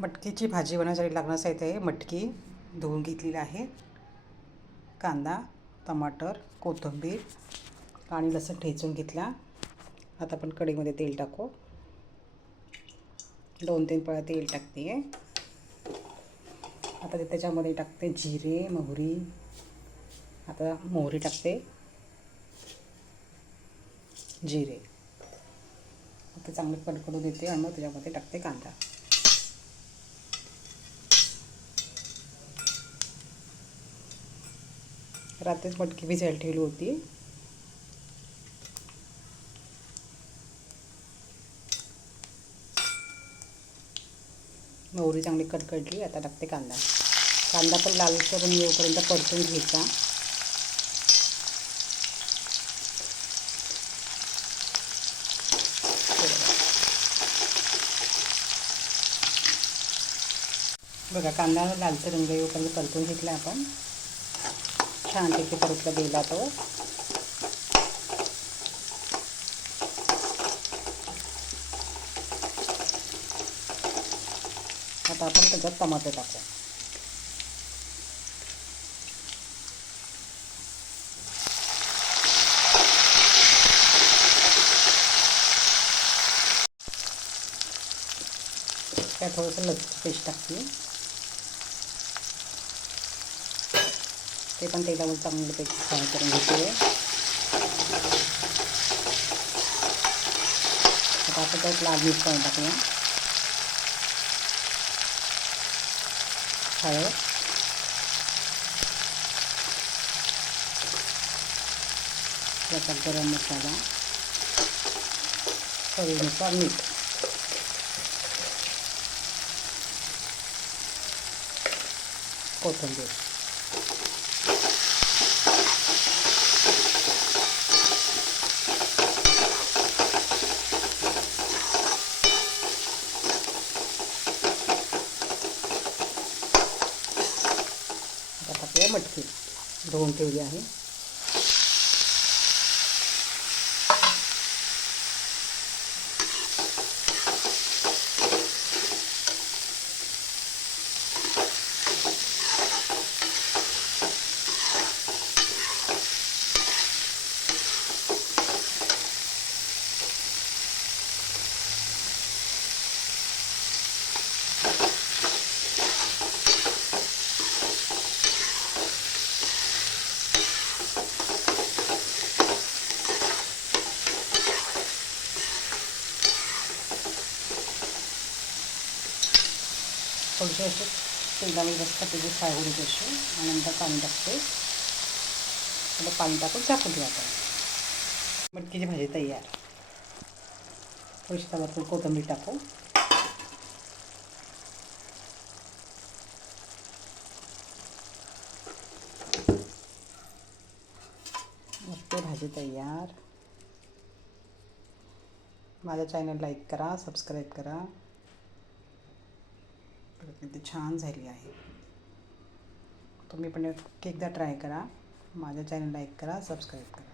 मटकीची भाजी बनवण्यासाठी लागणारं साहित्य आहे. मटकी धुवून घेतलेली आहे, कांदा, टमाटर, कोथिंबीर आणि लसूण ठेचून घेतला. आता आपण कढईमध्ये तेल टाकू. 2-3 पळ्या तेल टाकते आहे. आता त्याच्यामध्ये टाकते जिरे, मोहरी. आता मोहरी टाकते, जिरे. आता चांगले कडकडू देते आणि मग त्याच्यामध्ये टाकते कांदा. रात्रीच मटकी भिजायला ठेवली होती. मोहरी चांगली कडकडली. आता टाकते कांदा. कांदा पण लालसर येऊपर्यंत परतून घ्यायचा. बघा, कांदा लालसर रंग येऊपर्यंत परतून घेतला आपण. छानपैकी परतला गेला तो. आता आपण त्याच्यात टमाटर टाकू. त्यात थोडंसं लसूण पेस्ट टाकते. ते पण तेलावर चांगल्यापैकी फ्राय करून घेते. आता आपण त्यात लाल मिरच पावडर टाकूया. हळद, त्याच्यात गरम मसाला, चवीनुसार मीठ, कोथिंबीर. आता टाकूया मटकी धुवून ठेवली आहे. थोडीशी अशी तेलामध्ये बसता त्याची फ्राय होईल अशी. आणि नंतर पाणी टाकते. थोडं पाणी टाकून झाकून ठेवा आपण. मटकीची भाजी तयार. थोडीशी तव्यावर कोथिंबीर टाकू. मस्त भाजी तयार. माझ्या चॅनल लाईक करा, सबस्क्राईब करा. किती छान झाली आहे. तुम्ही पण एकदा ट्राय करा. माझ्या चॅनल लाईक करा, सबस्क्राईब करा.